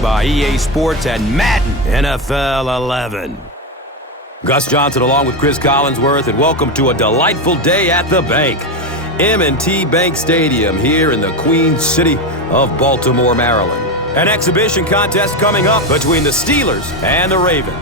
by EA Sports and Madden NFL 11. Gus Johnson along with Cris Collinsworth, and welcome to a delightful day at the bank. M&T Bank Stadium here in the Queen City of Baltimore, Maryland. An exhibition contest coming up between the Steelers and the Ravens.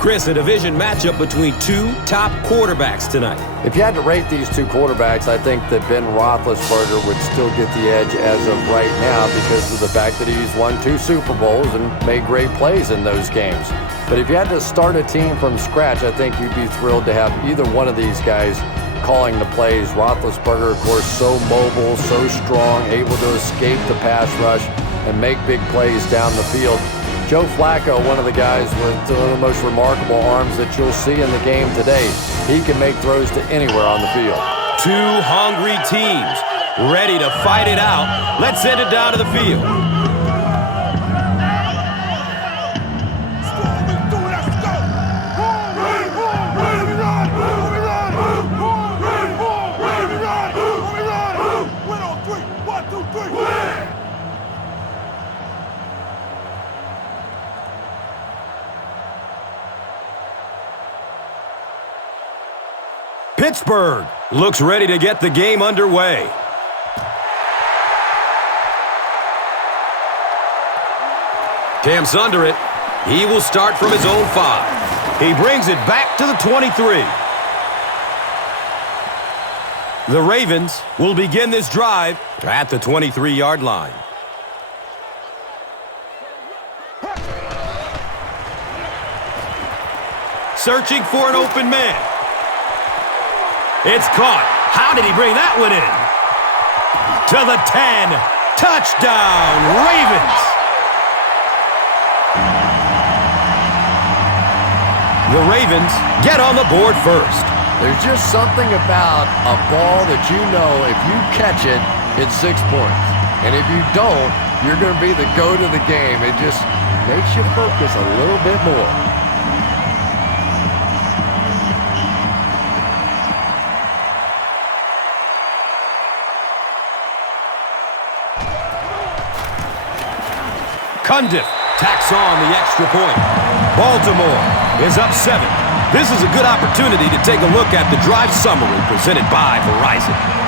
Cris, a division matchup between two top quarterbacks tonight. If you had to rate these two quarterbacks, I think that Ben Roethlisberger would still get the edge as of right now because of the fact that he's won 2 Super Bowls and made great plays in those games. But if you had to start a team from scratch, I think you'd be thrilled to have either one of these guys calling the plays. Roethlisberger, of course, so mobile, so strong, able to escape the pass rush and make big plays down the field. Joe Flacco, one of the guys with one of the most remarkable arms that you'll see in the game today. He can make throws to anywhere on the field. Two hungry teams ready to fight it out. Let's send it down to the field. Pittsburgh looks ready to get the game underway. Camps under it. He will start from his own 5. He brings it back to the 23. The Ravens will begin this drive at the 23-yard line. Searching for an open man. It's caught. How did he bring that one in? To the 10. Touchdown, Ravens. The Ravens get on the board first. There's just something about a ball that you know if you catch it, it's 6 points. And if you don't, you're going to be the goat of the game. It just makes you focus a little bit more. Cundiff tacks on the extra point. Baltimore is up 7. This is a good opportunity to take a look at the drive summary presented by Verizon.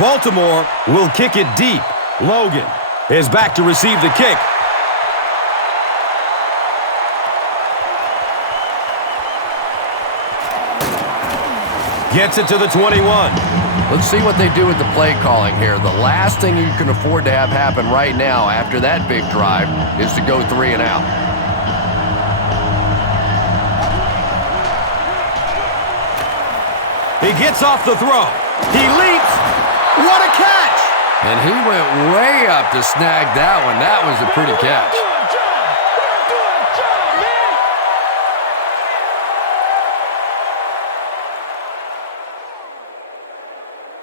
Baltimore will kick it deep. Logan is back to receive the kick. Gets it to the 21. Let's see what they do with the play calling here. The last thing you can afford to have happen right now after that big drive is to go 3 and out. He gets off the throw. He leaps. What a catch! And he went way up to snag that one. That was a pretty catch.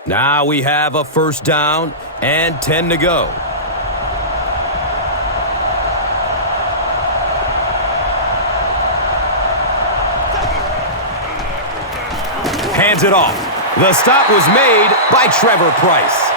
Now we have a first down and 10 to go. Hands it off. The stop was made by Trevor Price.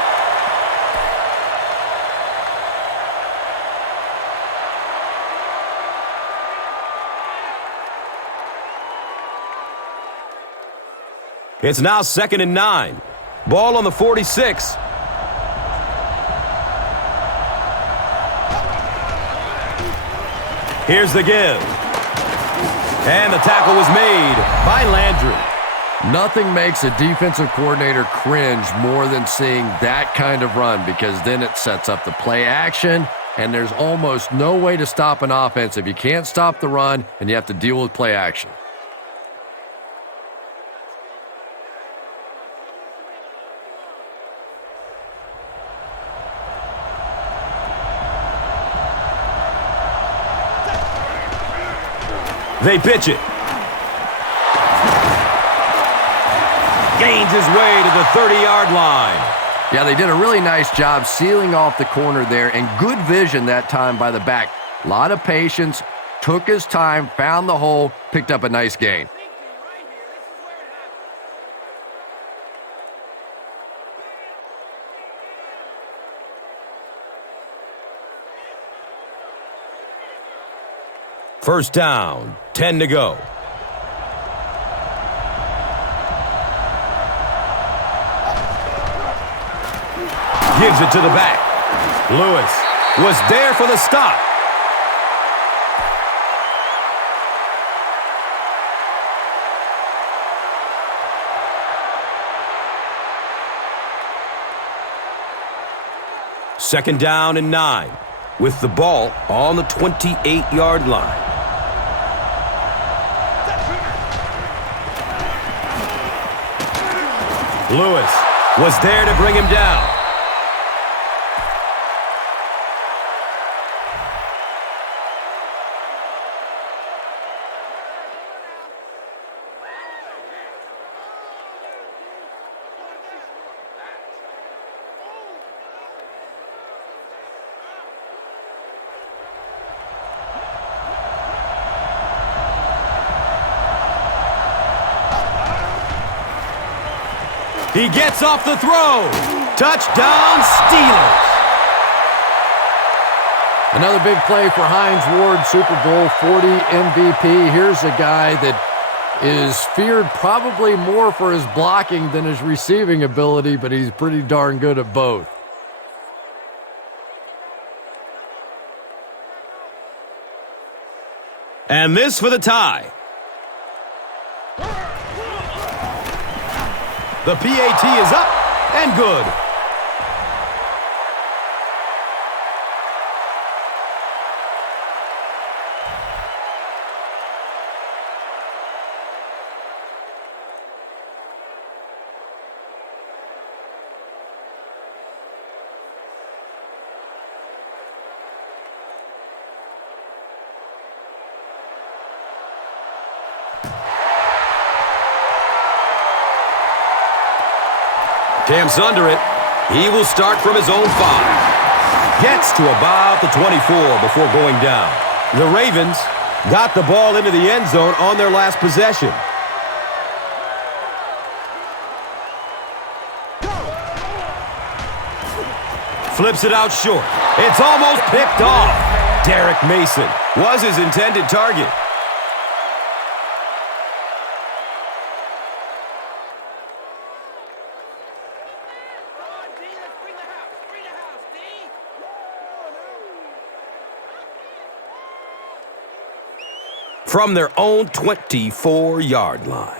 It's now 2nd and 9. Ball on the 46. Here's the give. And the tackle was made by Landry. Nothing makes a defensive coordinator cringe more than seeing that kind of run, because then it sets up the play action, and there's almost no way to stop an offense if you can't stop the run and you have to deal with play action. They pitch it. Gains his way to the 30-yard line. Yeah, they did a really nice job sealing off the corner there, and good vision that time by the back. A lot of patience, took his time, found the hole, picked up a nice gain. First down, 10 to go. Gives it to the back. Lewis was there for the stop. Second down and 9 with the ball on the 28-yard line. Lewis was there to bring him down. He gets off the throw. Touchdown, Steelers. Another big play for Hines Ward, Super Bowl 40 MVP. Here's a guy that is feared probably more for his blocking than his receiving ability, but he's pretty darn good at both. And this for the tie. The PAT is up and good. Camps under it. He will start from his own 5. Gets to about the 24 before going down. The Ravens got the ball into the end zone on their last possession. Flips it out short. It's almost picked off. Derek Mason was his intended target. From their own 24-yard line.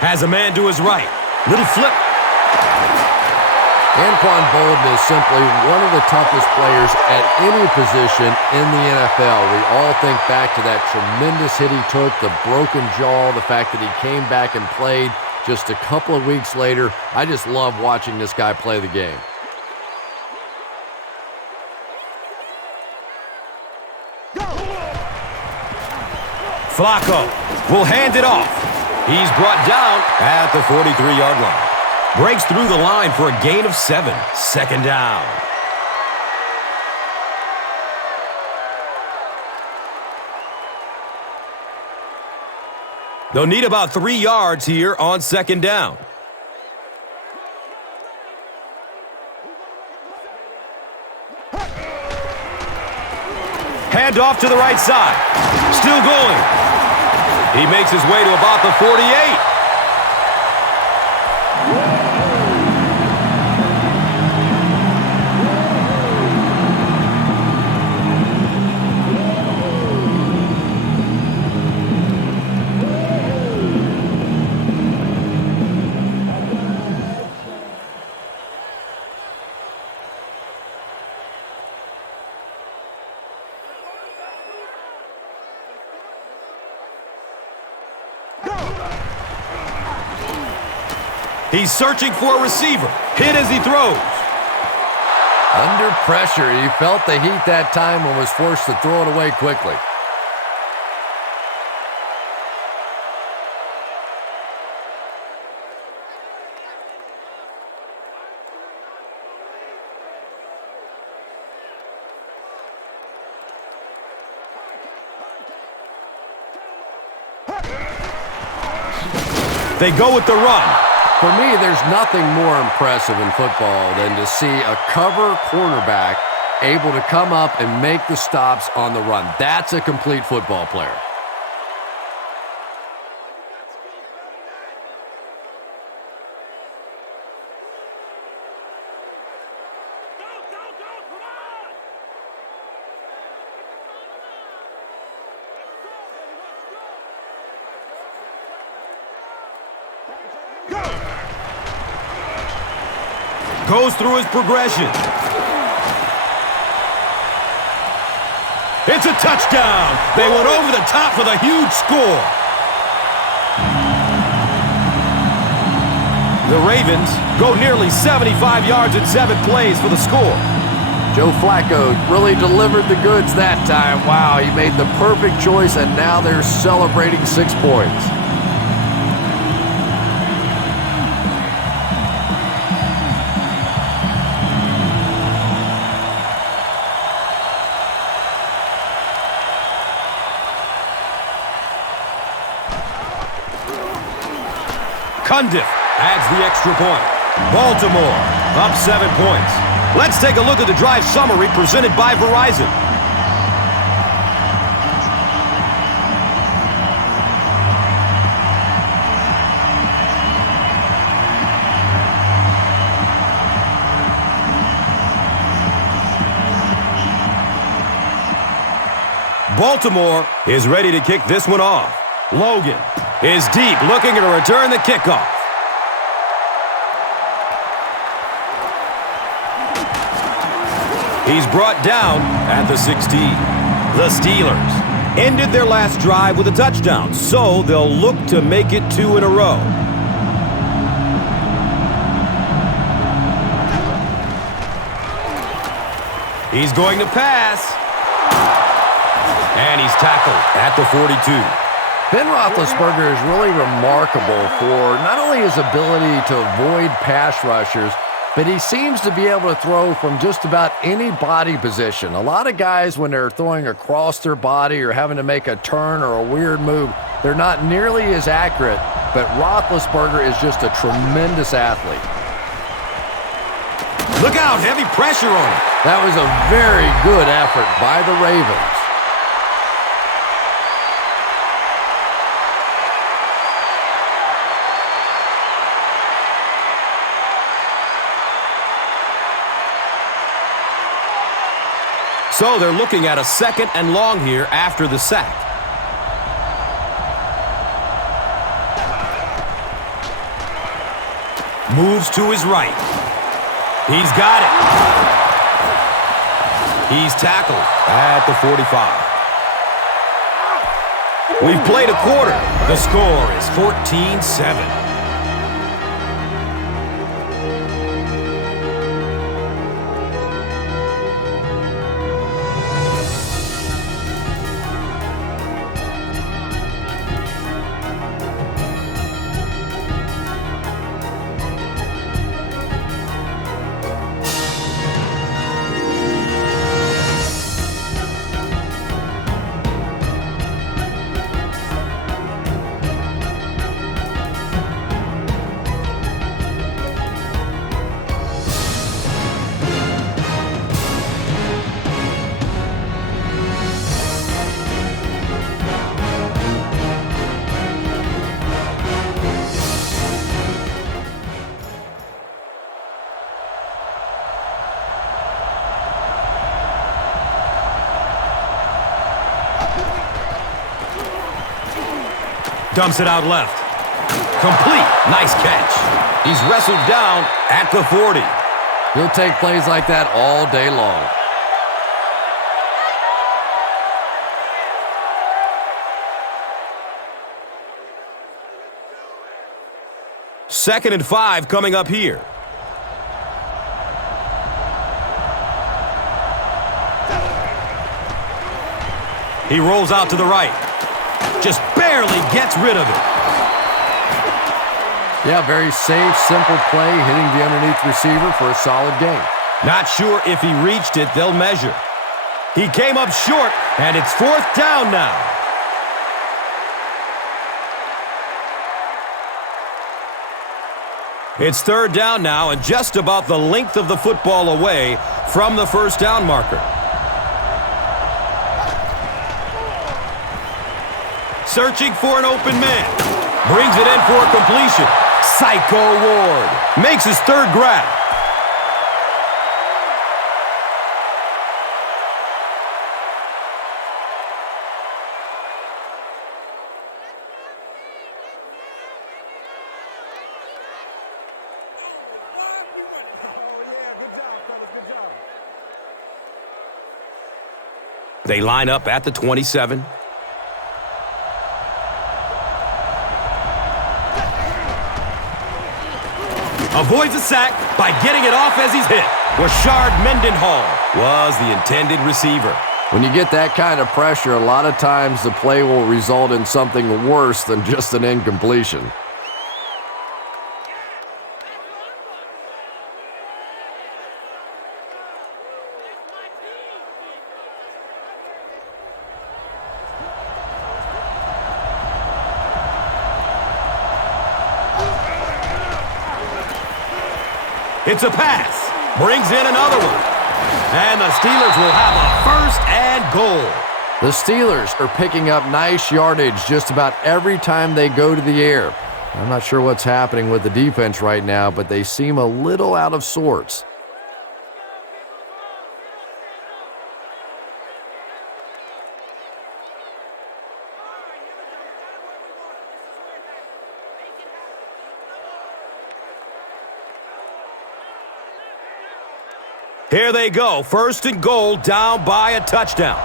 Has a man to his right. Little flip. Anquan Boldin is simply one of the toughest players at any position in the NFL. We all think back to that tremendous hit he took, the broken jaw, the fact that he came back and played just a couple of weeks later. I just love watching this guy play the game. Flacco will hand it off. He's brought down at the 43-yard line. Breaks through the line for a gain of 7. Second down. They'll need about 3 yards here on second down. Hand off to the right side. Still going. He makes his way to about the 48. He's searching for a receiver. Hit as he throws. Under pressure, he felt the heat that time and was forced to throw it away quickly. They go with the run. For me, there's nothing more impressive in football than to see a cover cornerback able to come up and make the stops on the run. That's a complete football player. Goes through his progression. It's a touchdown. They went over the top for the huge score. The Ravens go nearly 75 yards in 7 plays for the score. Joe Flacco really delivered the goods that time. Wow, he made the perfect choice, and now they're celebrating 6 points. Cundiff adds the extra point. Baltimore up 7 points. Let's take a look at the drive summary presented by Verizon. Baltimore is ready to kick this one off. Logan is deep, looking to return the kickoff. He's brought down at the 16. The Steelers ended their last drive with a touchdown, so they'll look to make it 2 in a row. He's going to pass. And he's tackled at the 42. Ben Roethlisberger is really remarkable for not only his ability to avoid pass rushers, but he seems to be able to throw from just about any body position. A lot of guys, when they're throwing across their body or having to make a turn or a weird move, they're not nearly as accurate, but Roethlisberger is just a tremendous athlete. Look out, heavy pressure on him. That was a very good effort by the Ravens. So they're looking at a 2nd and long here after the sack. Moves to his right. He's got it. He's tackled at the 45. We've played a quarter. The score is 14-7. Dumps it out left. Complete. Nice catch. He's wrestled down at the 40. He'll take plays like that all day long. 2nd and 5 coming up here. He rolls out to the right. Just barely gets rid of it. Yeah, very safe, simple play, hitting the underneath receiver for a solid gain. Not sure if he reached it. They'll measure. He came up short, and it's 4th down now. It's 3rd down now, and just about the length of the football away from the 1st down marker. Searching for an open man. Brings it in for a completion. Psycho Ward makes his 3rd grab. They line up at the 27. Avoids a sack by getting it off as he's hit. Rashard Mendenhall was the intended receiver. When you get that kind of pressure, a lot of times the play will result in something worse than just an incompletion. It's a pass. Brings in another one. And the Steelers will have a 1st and goal. The Steelers are picking up nice yardage just about every time they go to the air. I'm not sure what's happening with the defense right now, but they seem a little out of sorts. Here they go. 1st and goal, down by a touchdown.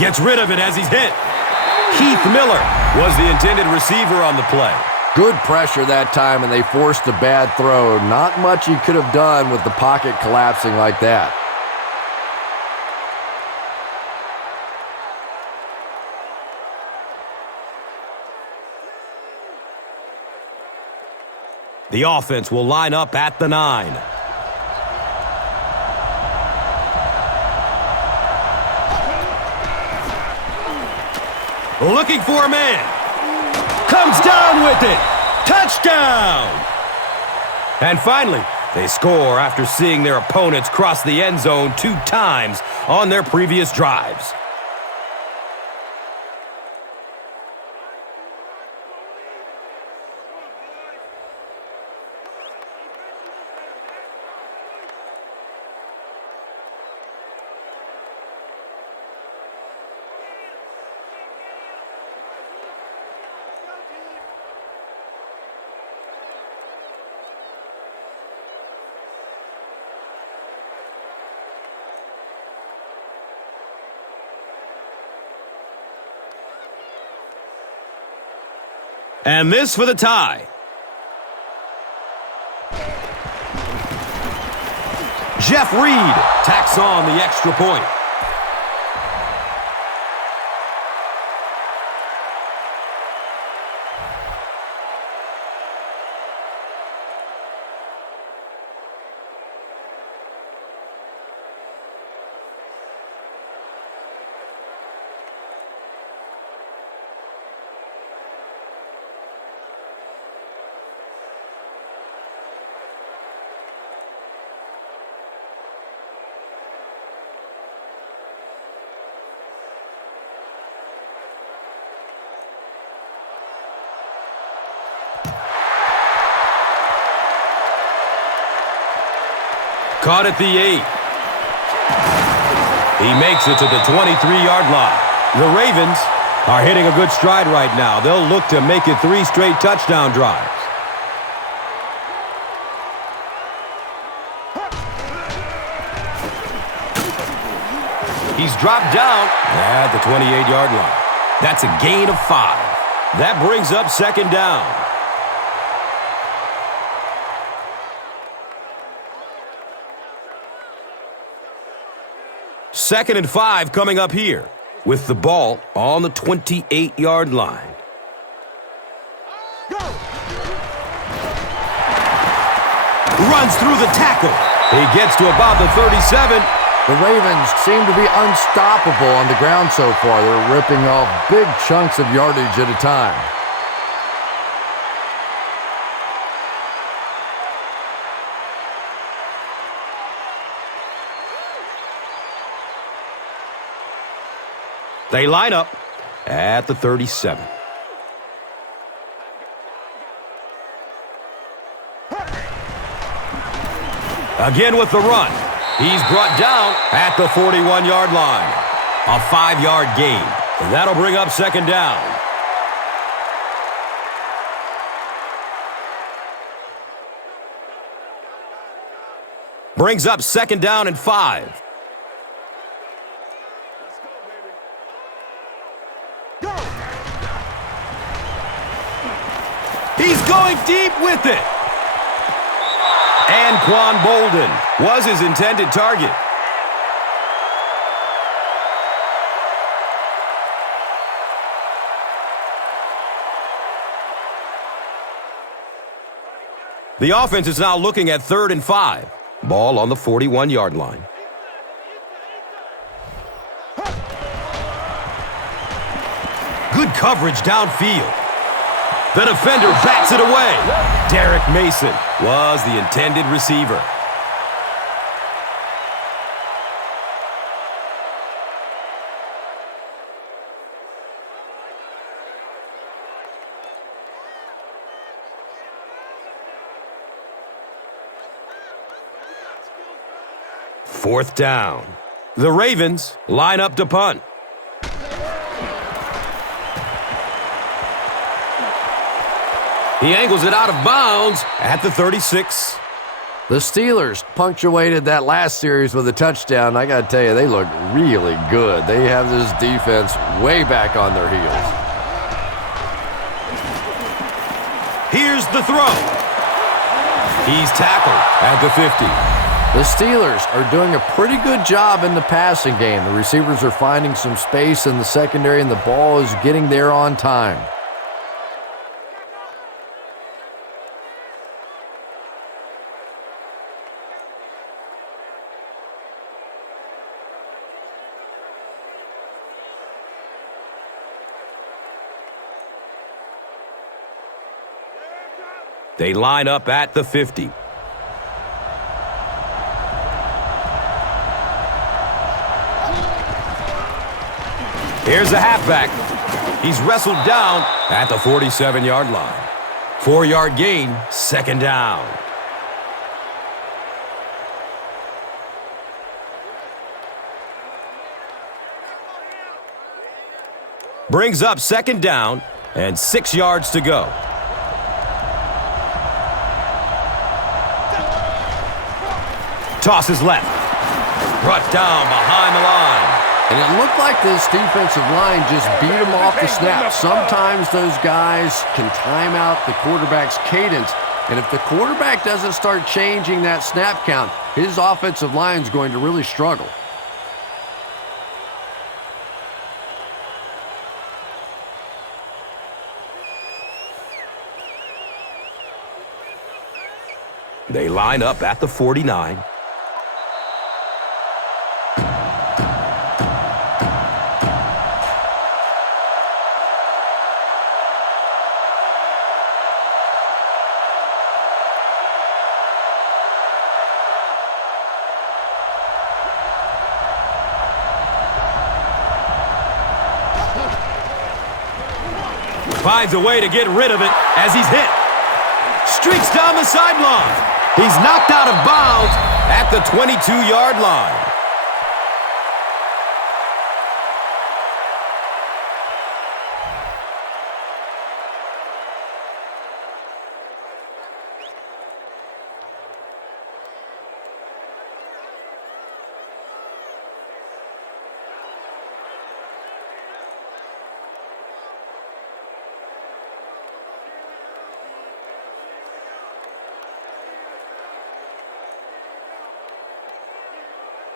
Gets rid of it as he's hit. Keith Miller was the intended receiver on the play. Good pressure that time, and they forced a bad throw. Not much he could have done with the pocket collapsing like that. The offense will line up at the 9. Looking for a man. Comes down with it. Touchdown! And finally, they score after seeing their opponents cross the end zone 2 times on their previous drives. And this for the tie. Jeff Reed tacks on the extra point. Caught at the 8. He makes it to the 23-yard line. The Ravens are hitting a good stride right now. They'll look to make it 3 straight touchdown drives. He's dropped down at the 28-yard line. That's a gain of 5. That brings up second down. Second and 5 coming up here with the ball on the 28-yard line. Runs through the tackle. He gets to about the 37. The Ravens seem to be unstoppable on the ground so far. They're ripping off big chunks of yardage at a time. They line up at the 37. Again with the run. He's brought down at the 41-yard line. A 5-yard gain. And that'll bring up second down. Brings up second down and 5. He's going deep with it. And Quan Bolden was his intended target. The offense is now looking at 3rd and 5. Ball on the 41-yard line. Good coverage downfield. The defender bats it away. Derek Mason was the intended receiver. Fourth down. The Ravens line up to punt. He angles it out of bounds at the 36. The Steelers punctuated that last series with a touchdown. I got to tell you, they look really good. They have this defense way back on their heels. Here's the throw. He's tackled at the 50. The Steelers are doing a pretty good job in the passing game. The receivers are finding some space in the secondary, and the ball is getting there on time. They line up at the 50. Here's the halfback. He's wrestled down at the 47-yard line. 4-yard gain, second down. Brings up second down and 6 yards to go. Tosses left. Brought down behind the line. And it looked like this defensive line just beat him off the snap. Sometimes those guys can time out the quarterback's cadence. And if the quarterback doesn't start changing that snap count, his offensive line's going to really struggle. They line up at the 49. Finds a way to get rid of it as he's hit. Streaks down the sideline. He's knocked out of bounds at the 22-yard line.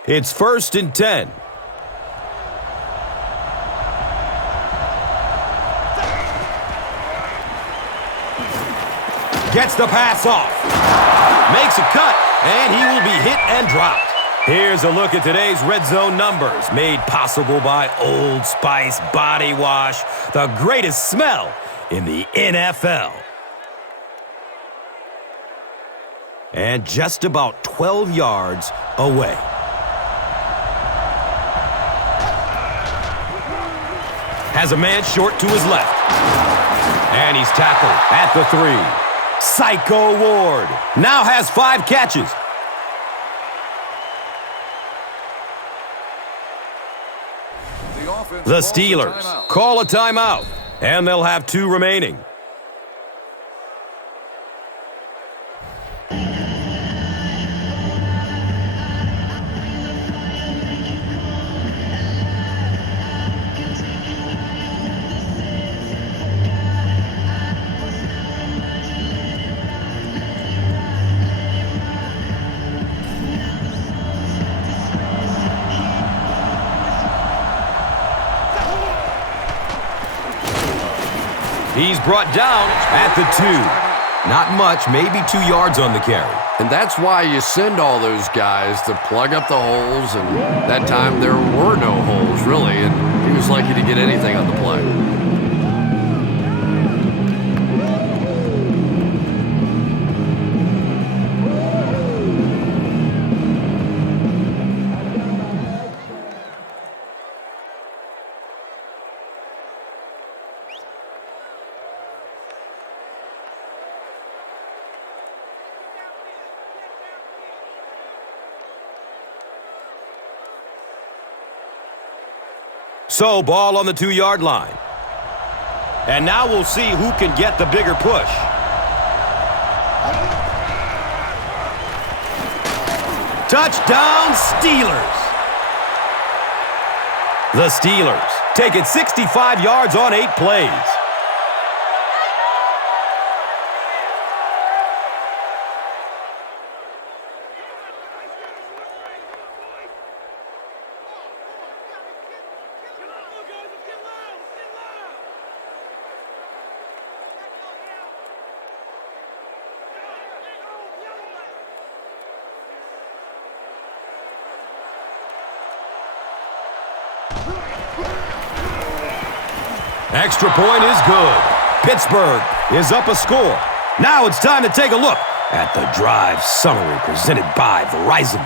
It's 1st and 10. Gets the pass off. Makes a cut, and he will be hit and dropped. Here's a look at today's red zone numbers, made possible by Old Spice Body Wash, the greatest smell in the NFL. And just about 12 yards away. Has a man short to his left. And he's tackled at the 3. Psycho Ward now has 5 catches. The Steelers call a timeout, and they'll have 2 remaining. He's brought down at the 2. Not much, maybe 2 yards on the carry. And that's why you send all those guys to plug up the holes, and that time there were no holes, really, and he was lucky to get anything on the play. So, ball on the 2-yard line. And now we'll see who can get the bigger push. Touchdown, Steelers! The Steelers take it 65 yards on 8 plays. Extra point is good. Pittsburgh is up a score. Now it's time to take a look at the drive summary presented by Verizon.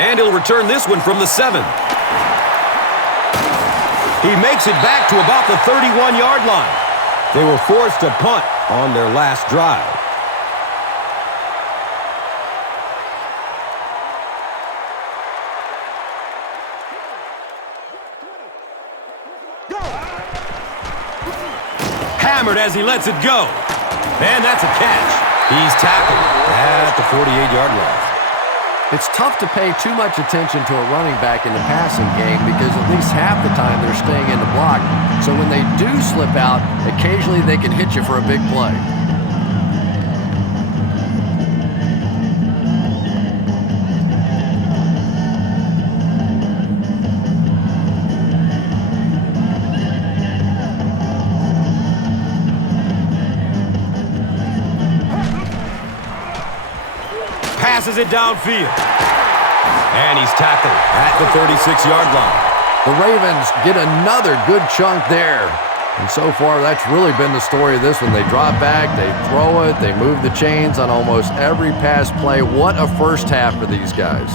And he'll return this one from the 7. He makes it back to about the 31-yard line. They were forced to punt on their last drive. Hammered as he lets it go. And that's a catch. He's tackled at the 48-yard line. It's tough to pay too much attention to a running back in the passing game because at least half the time they're staying in the block. So when they do slip out, occasionally they can hit you for a big play. Passes it downfield. And he's tackled at the 36-yard line. The Ravens get another good chunk there. And so far, that's really been the story of this one. They drop back, they throw it, they move the chains on almost every pass play. What a first half for these guys.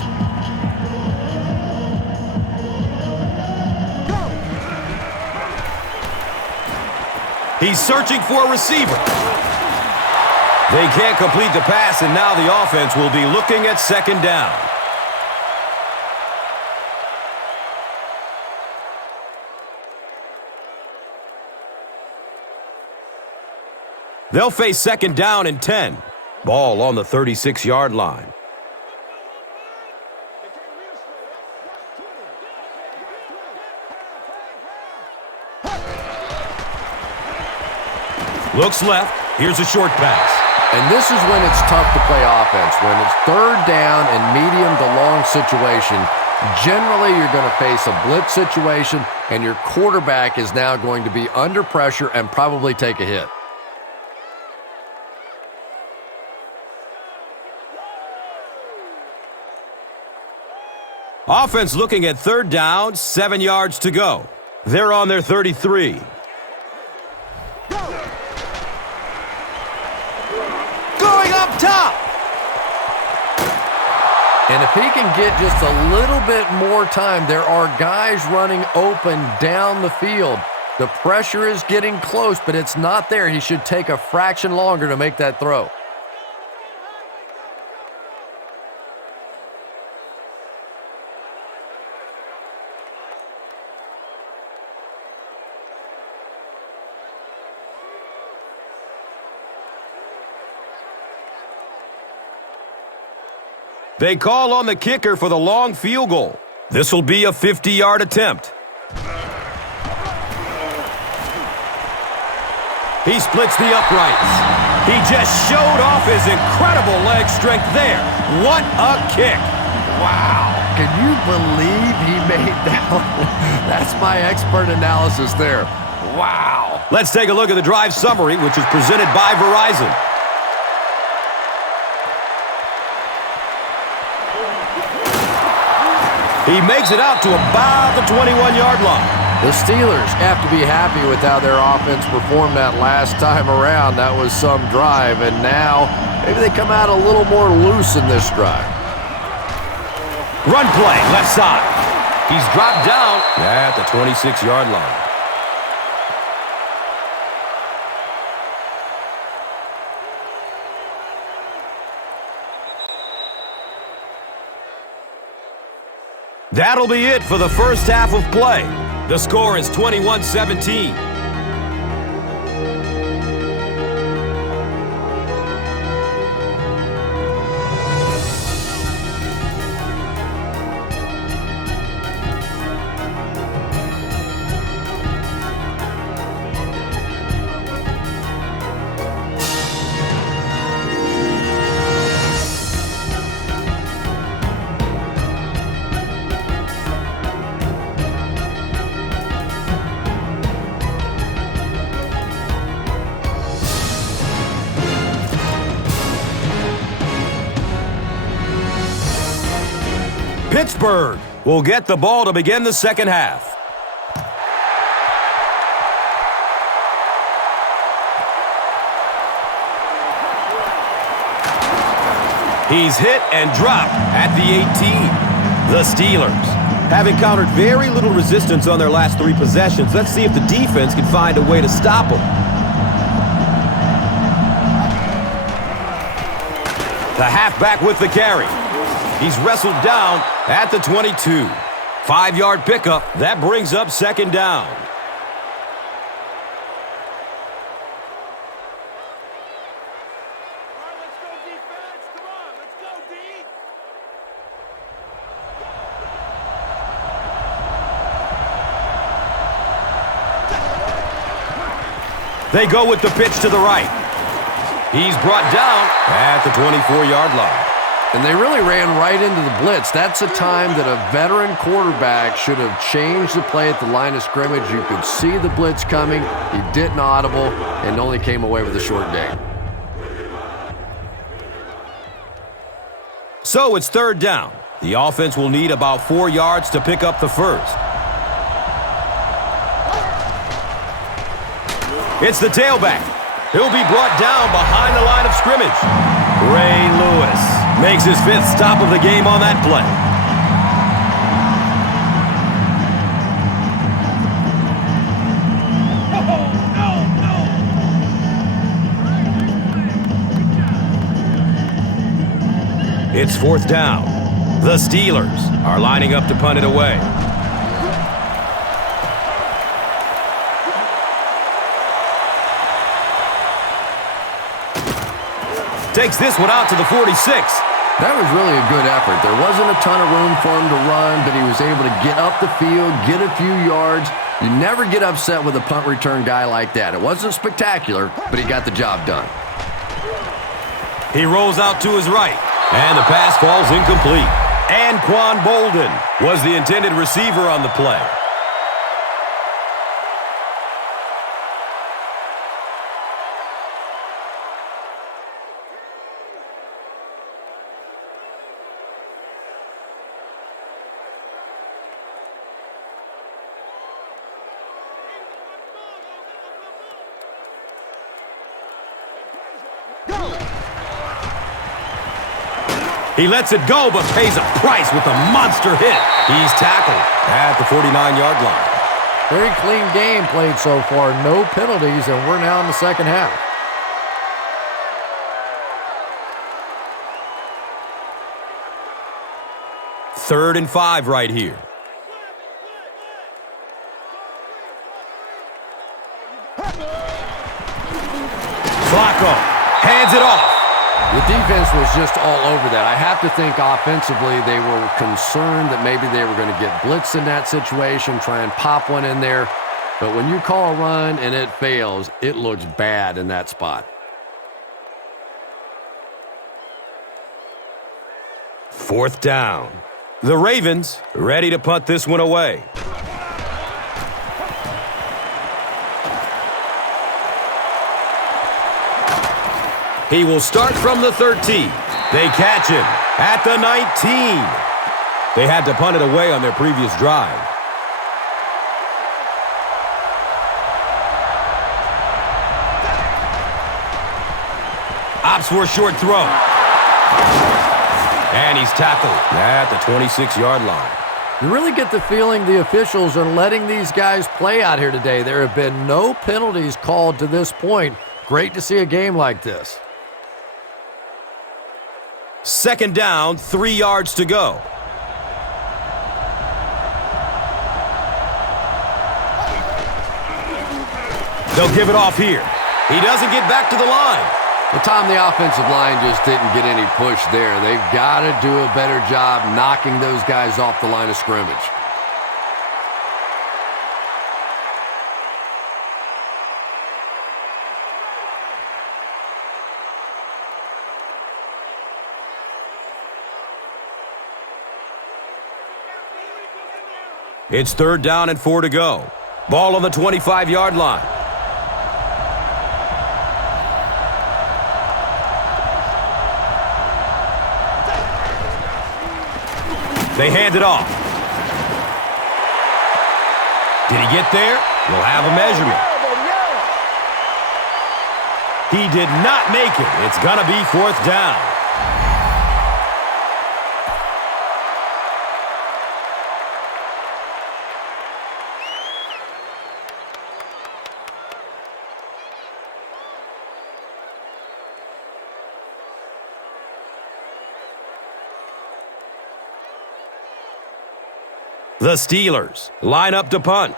He's searching for a receiver. They can't complete the pass, and now the offense will be looking at 2nd down. They'll face second down and 10. Ball on the 36-yard line. Looks left. Here's a short pass. And this is when it's tough to play offense. When it's third down and medium to long situation, generally you're going to face a blitz situation, and your quarterback is now going to be under pressure and probably take a hit. Offense looking at third down, 7 yards to go. They're on their 33. Going up top. And if he can get just a little bit more time, there are guys running open down the field. The pressure is getting close, but it's not there. He should take a fraction longer to make that throw. They call on the kicker for the long field goal. This will be a 50-yard attempt. He splits the uprights. He just showed off his incredible leg strength there. What a kick. Wow. Can you believe he made that one? That's my expert analysis there. Wow. Let's take a look at the drive summary, which is presented by Verizon. He makes it out to about the 21-yard line. The Steelers have to be happy with how their offense performed that last time around. That was some drive, and now maybe they come out a little more loose in this drive. Run play, left side. He's dropped down at the 26-yard line. That'll be it for the first half of play. The score is 21-17. Pittsburgh will get the ball to begin the second half. He's hit and dropped at the 18. The Steelers have encountered very little resistance on their last 3 possessions. Let's see if the defense can find a way to stop them. The halfback with the carry. He's wrestled down at the 22. 5-yard pickup. That brings up second down. They go with the pitch to the right. He's brought down at the 24-yard line. And they really ran right into the blitz. That's a time that a veteran quarterback should have changed the play at the line of scrimmage. You could see the blitz coming. He didn't audible and only came away with a short gain. So it's third down. The offense will need about 4 yards to pick up the first. It's the tailback. He'll be brought down behind the line of scrimmage. Ray Lewis makes his 5th stop of the game on that play. It's 4th down. The Steelers are lining up to punt it away. Takes this one out to the 46. That was really a good effort. There wasn't a ton of room for him to run, but he was able to get up the field, get a few yards. You never get upset with a punt return guy like that. It wasn't spectacular, but he got the job done. He rolls out to his right, and the pass falls incomplete. Anquan Bolden was the intended receiver on the play. He lets it go, but pays a price with a monster hit. He's tackled at the 49-yard line. Very clean game played so far. No penalties, and we're now in the second half. Third and 5 right here. Flacco hands it off. The defense was just all over that. I have to think offensively they were concerned that maybe they were going to get blitzed in that situation, try and pop one in there. But when you call a run and it fails, it looks bad in that spot. Fourth down. The Ravens ready to punt this one away. He will start from the 13. They catch him at the 19. They had to punt it away on their previous drive. Opts for a short throw. And he's tackled at the 26-yard line. You really get the feeling the officials are letting these guys play out here today. There have been no penalties called to this point. Great to see a game like this. Second down, 3 yards to go. They'll give it off here. He doesn't get back to the line. Well, Tom, the offensive line just didn't get any push there. They've got to do a better job knocking those guys off the line of scrimmage. It's third down and 4 to go. Ball on the 25-yard line. They hand it off. Did he get there? We'll have a measurement. He did not make it. It's going to be fourth down. The Steelers line up to punt.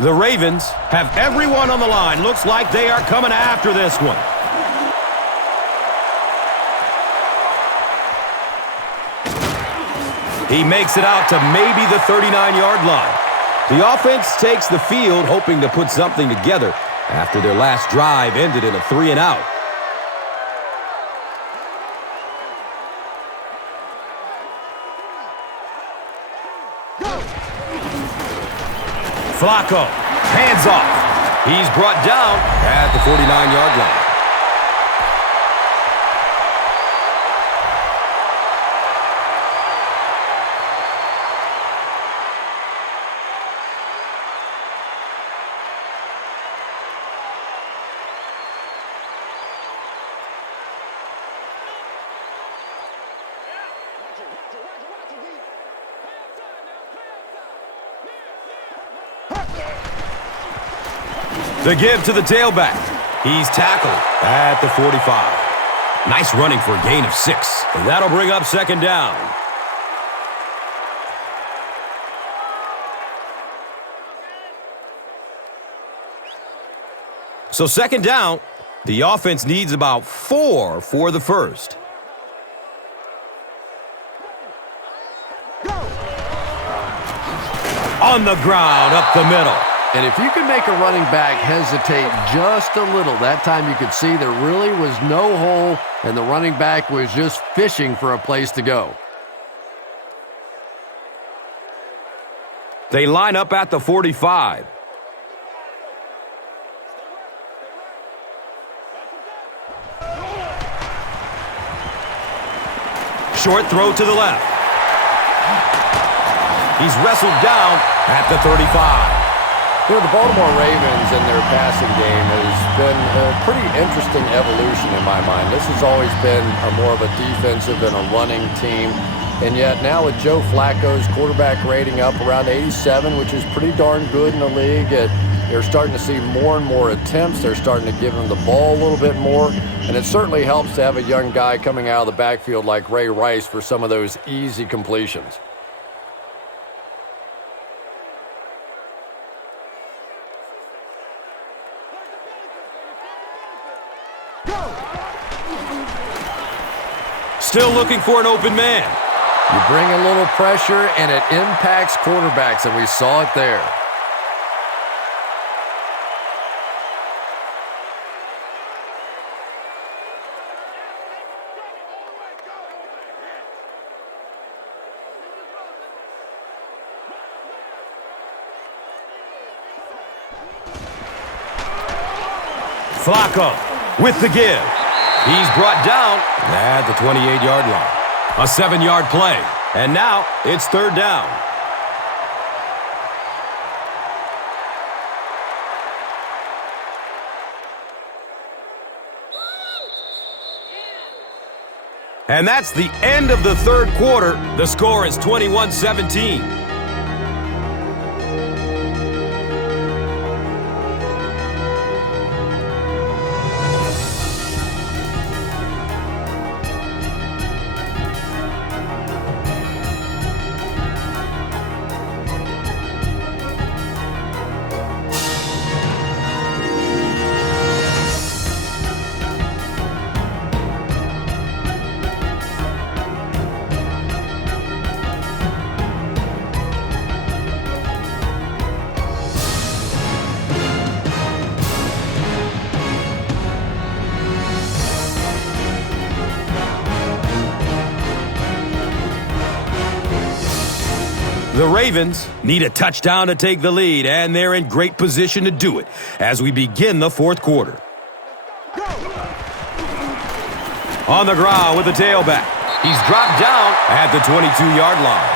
The Ravens have everyone on the line. Looks like they are coming after this one. He makes it out to maybe the 39-yard line. The offense takes the field, hoping to put something together after their last drive ended in a 3-and-out. Flacco, hands off. He's brought down at the 49-yard line. The give to the tailback. He's tackled at the 45. Nice running for a gain of 6. And that'll bring up second down. So second down, The offense needs about 4 for the first. On the ground, up the middle. And if you can make a running back hesitate just a little, that time you could see there really was no hole, and the running back was just fishing for a place to go. They line up at the 45. Short throw to the left. He's wrestled down at the 35. You know, the Baltimore Ravens and their passing game has been a pretty interesting evolution in my mind. This has always been more of a defensive and a running team. And yet now with Joe Flacco's quarterback rating up around 87, which is pretty darn good in the league, they're starting to see more and more attempts. They're starting to give him the ball a little bit more. And it certainly helps to have a young guy coming out of the backfield like Ray Rice for some of those easy completions. Still looking for an open man. You bring a little pressure, and it impacts quarterbacks, and we saw it there. Flacco with the give. He's brought down at the 28-yard line. A 7-yard play. And now it's third down. And that's the end of the third quarter. The score is 21-17. The Ravens need a touchdown to take the lead, and they're in great position to do it as we begin the fourth quarter. On the ground with the tailback. He's dropped down at the 22-yard line.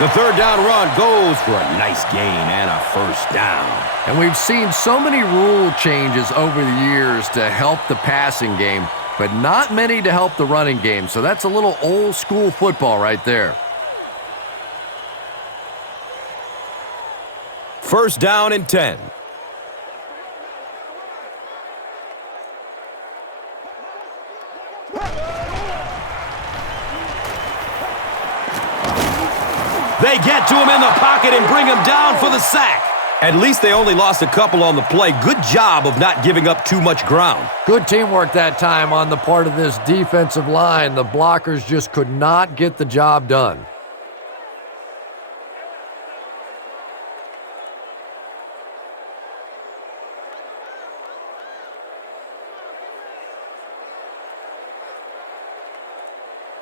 The third down run goes for a nice gain and a first down. And we've seen so many rule changes over the years to help the passing game, but not many to help the running game. So that's a little old school football right there. First down and 10. They get to him in the pocket and bring him down for the sack. At least they only lost a couple on the play. Good job of not giving up too much ground. Good teamwork that time on the part of this defensive line. The blockers just could not get the job done.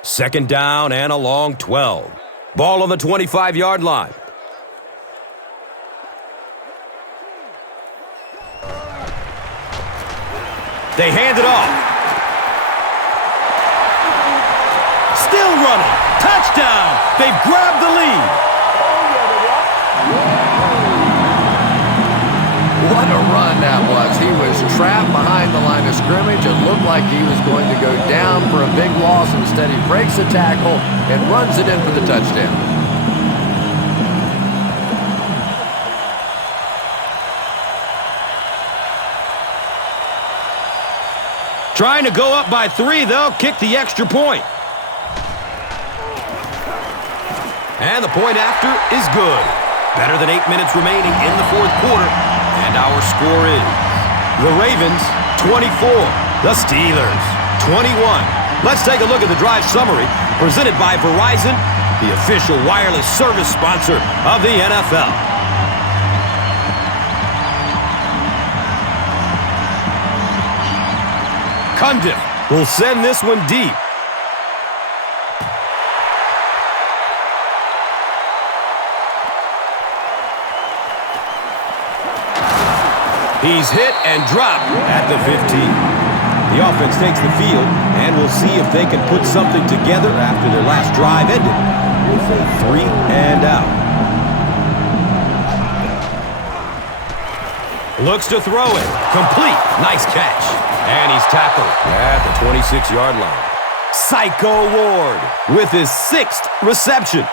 Second down and a long 12. Ball on the 25-yard line. They hand it off. Still running. Touchdown. They've grabbed the lead. What a run that was. He was trapped behind the line of scrimmage. It looked like he was going to go down for a big loss. Instead, he breaks the tackle and runs it in for the touchdown. Trying to go up by 3, they'll kick the extra point. And the point after is good. Better than 8 minutes remaining in the fourth quarter. And our score is the Ravens 24, the Steelers, 21. Let's take a look at the drive summary presented by Verizon, the official wireless service sponsor of the NFL. Cundiff will send this one deep. He's hit and dropped at the 15. The offense takes the field, and we'll see if they can put something together after their last drive ended with a 3 and out. Looks to throw it. Complete. Nice catch. And he's tackled at the 26-yard line. Psycho Ward with his 6th reception.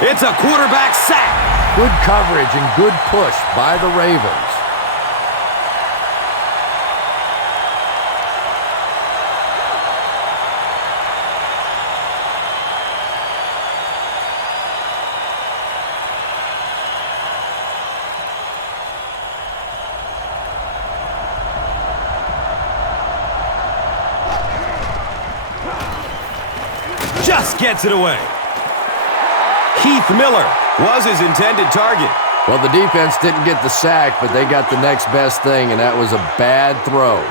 It's a quarterback sack. Good coverage and good push by the Ravens. Just gets it away. Heath Miller was his intended target. Well, the defense didn't get the sack, but they got the next best thing, and that was a bad throw.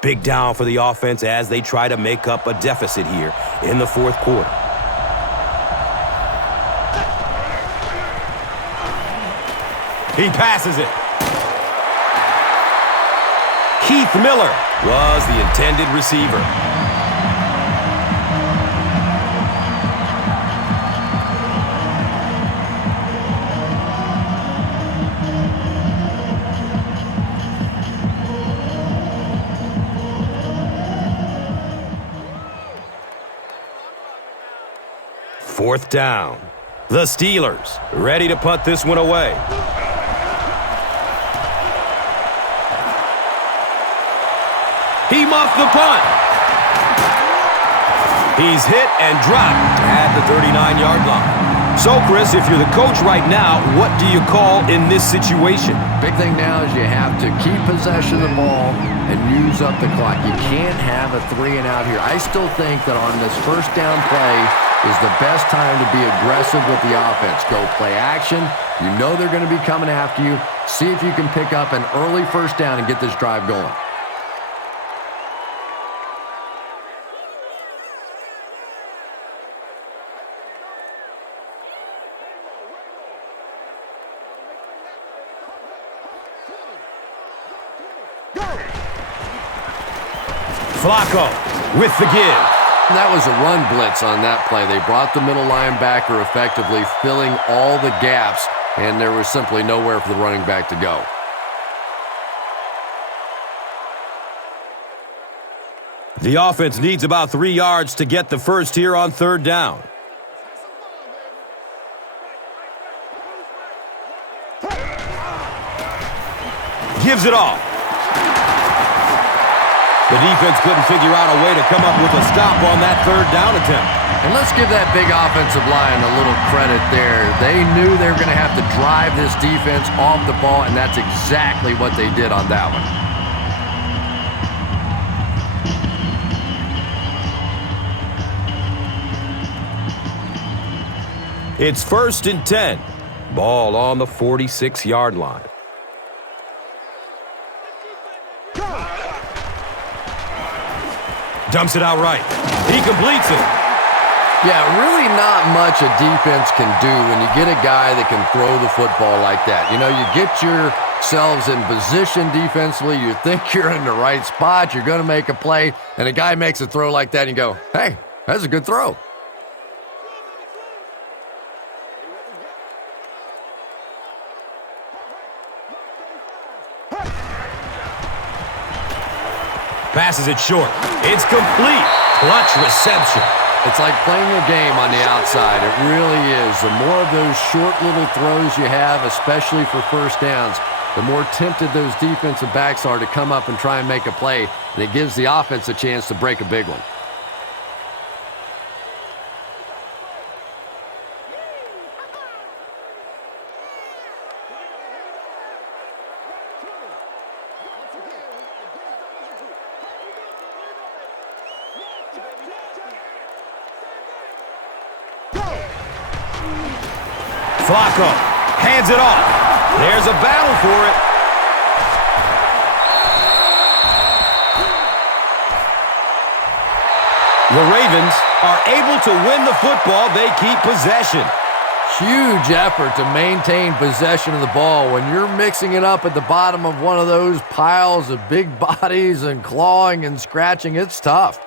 Big down for the offense as they try to make up a deficit here in the fourth quarter. He passes it. Heath Miller was the intended receiver. Fourth down. The Steelers ready to punt this one away. He muffed the punt. He's hit and dropped at the 39-yard line. So, Chris, if you're the coach right now, what do you call in this situation? Big thing now is you have to keep possession of the ball and use up the clock. You can't have a 3 and out here. I still think that on this first down play is the best time to be aggressive with the offense. Go play action. You know they're going to be coming after you. See if you can pick up an early first down and get this drive going. Flacco with the give. That was a run blitz on that play. They brought the middle linebacker effectively, filling all the gaps, and there was simply nowhere for the running back to go. The offense needs about 3 yards to get the first here on third down. Gives it off. The defense couldn't figure out a way to come up with a stop on that third down attempt. And let's give that big offensive line a little credit there. They knew they were going to have to drive this defense off the ball, and that's exactly what they did on that one. It's 1st and 10. Ball on the 46-yard line. Dumps it out right. He completes it. Yeah, really not much a defense can do when you get a guy that can throw the football like that. You know, you get yourselves in position defensively. You think you're in the right spot. You're going to make a play, and a guy makes a throw like that, and you go, hey, That's a good throw. Passes it short. It's complete. Clutch reception. It's like playing a game on the outside. It really is. The more of those short little throws you have, especially for first downs, the more tempted those defensive backs are to come up and try and make a play, and it gives the offense a chance to break a big one. Flacco hands it off. There's a battle for it. The Ravens are able to win the football. They keep possession. Huge effort to maintain possession of the ball. When you're mixing it up at the bottom of one of those piles of big bodies and clawing and scratching, it's tough.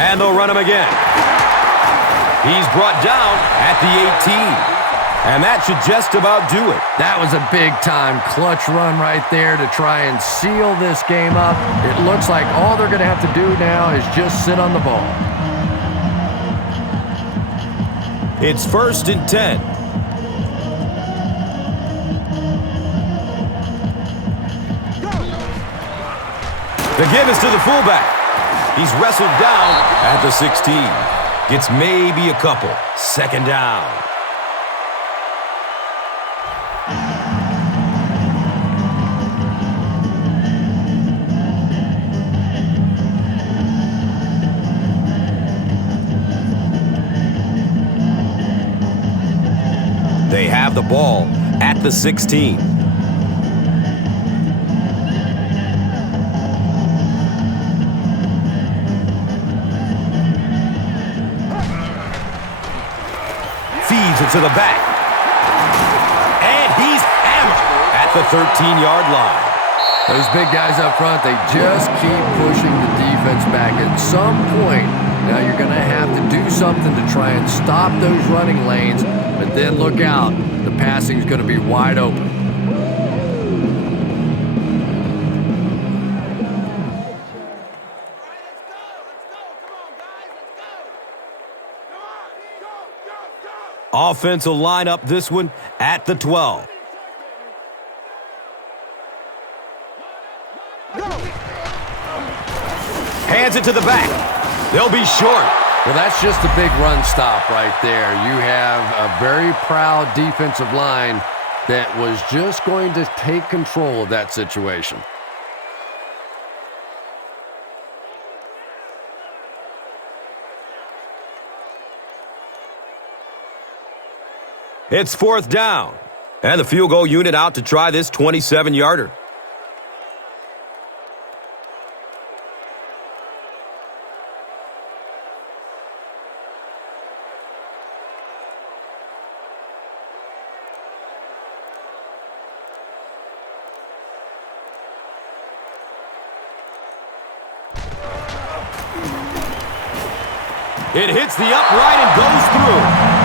And they'll run him again. He's brought down at the 18. And that should just about do it. That was a big-time clutch run right there to try and seal this game up. It looks like all they're going to have to do now is just sit on the ball. It's 1st and 10. The give is to the fullback. He's wrestled down at the 16. Gets maybe a couple. 2nd down. They have the ball at the 16. Feeds it to the back. And he's hammered at the 13-yard line. Those big guys up front, they just keep pushing the defense back. At some point, now you're going to have to do something to try and stop those running lanes, but then look out. The passing is going to be wide open. Offense will line up this one at the 12. Hands it to the back. They'll be short. Well, that's just a big run stop right there. You have a very proud defensive line that was just going to take control of that situation. It's 4th down. And the field goal unit out to try this 27-yarder. It hits the upright and goes through.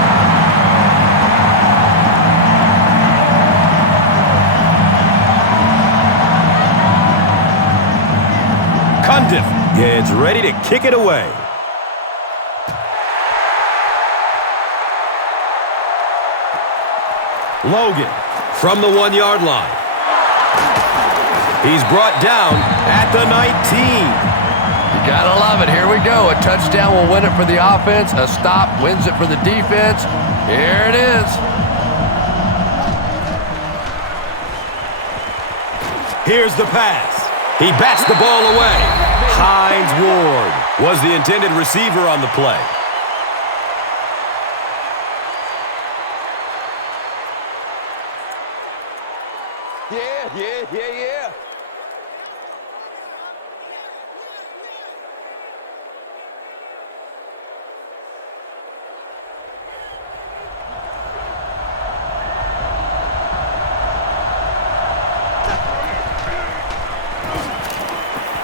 Cundiff gets ready to kick it away. Logan from the 1-yard line. He's brought down at the 19. You gotta love it. Here we go. A touchdown will win it for the offense. A stop wins it for the defense. Here it is. Here's the pass. He bats the ball away. Hines Ward was the intended receiver on the play.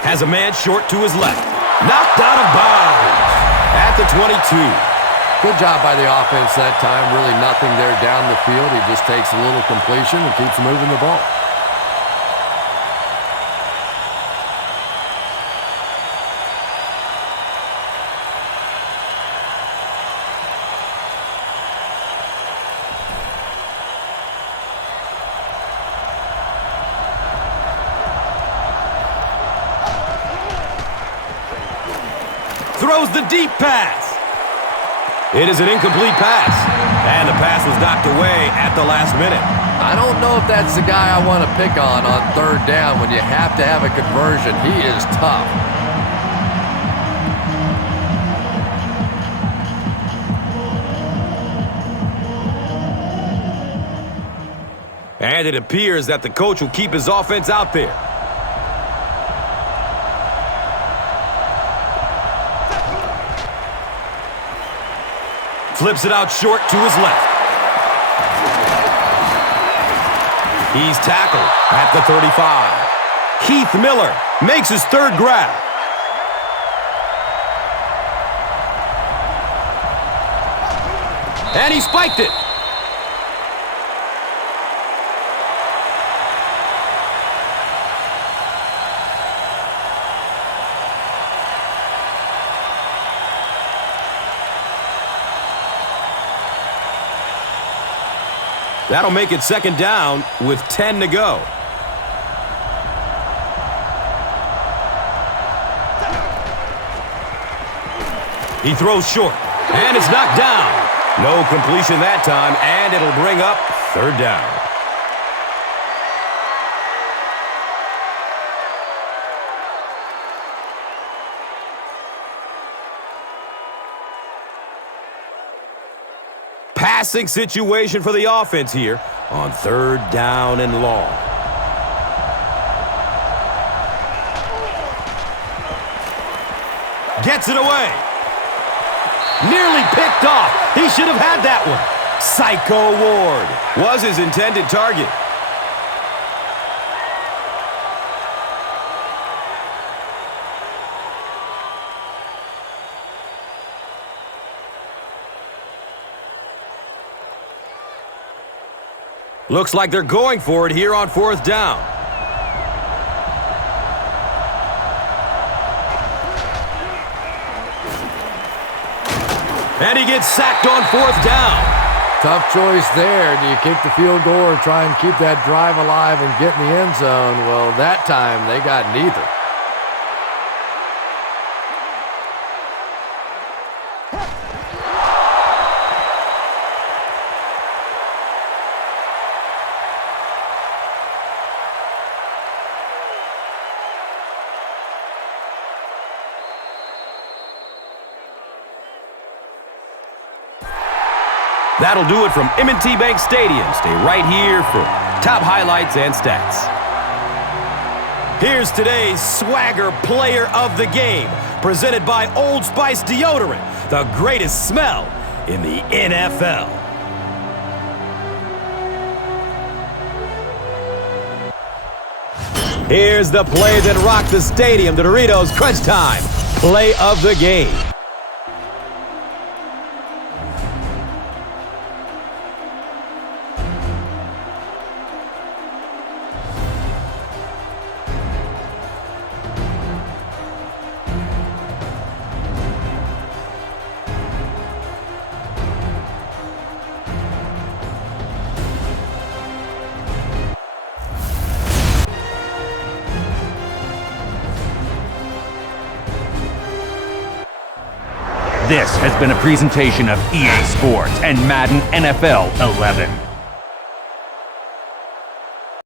Has a man short to his left. Knocked out of bounds at the 22. Good job by the offense that time. Really nothing there down the field. He just takes a little completion and keeps moving the ball. Throws the deep pass. It is an incomplete pass, and the pass was knocked away at the last minute. I don't know if that's the guy I want to pick on third down when you have to have a conversion. He is tough. And it appears that the coach will keep his offense out there. Flips it out short to his left. He's tackled at the 35. Keith Miller makes his third grab. And he spiked it. That'll make it second down with 10 to go. He throws short, and it's knocked down. No completion that time, and it'll bring up third down. Passing situation for the offense here on third down and long. Gets it away. Nearly picked off. He should have had that one. Psycho Ward was his intended target. Looks like they're going for it here on fourth down. And he gets sacked on fourth down. Tough choice there. Do you kick the field goal or try and keep that drive alive and get in the end zone? Well, that time they got neither. That'll do it from M&T Bank Stadium. Stay right here for top highlights and stats. Here's today's Swagger Player of the Game, presented by Old Spice Deodorant, the greatest smell in the NFL. Here's the play that rocked the stadium, the Doritos Crunch Time Play of the Game. This has been a presentation of EA Sports and Madden NFL 11.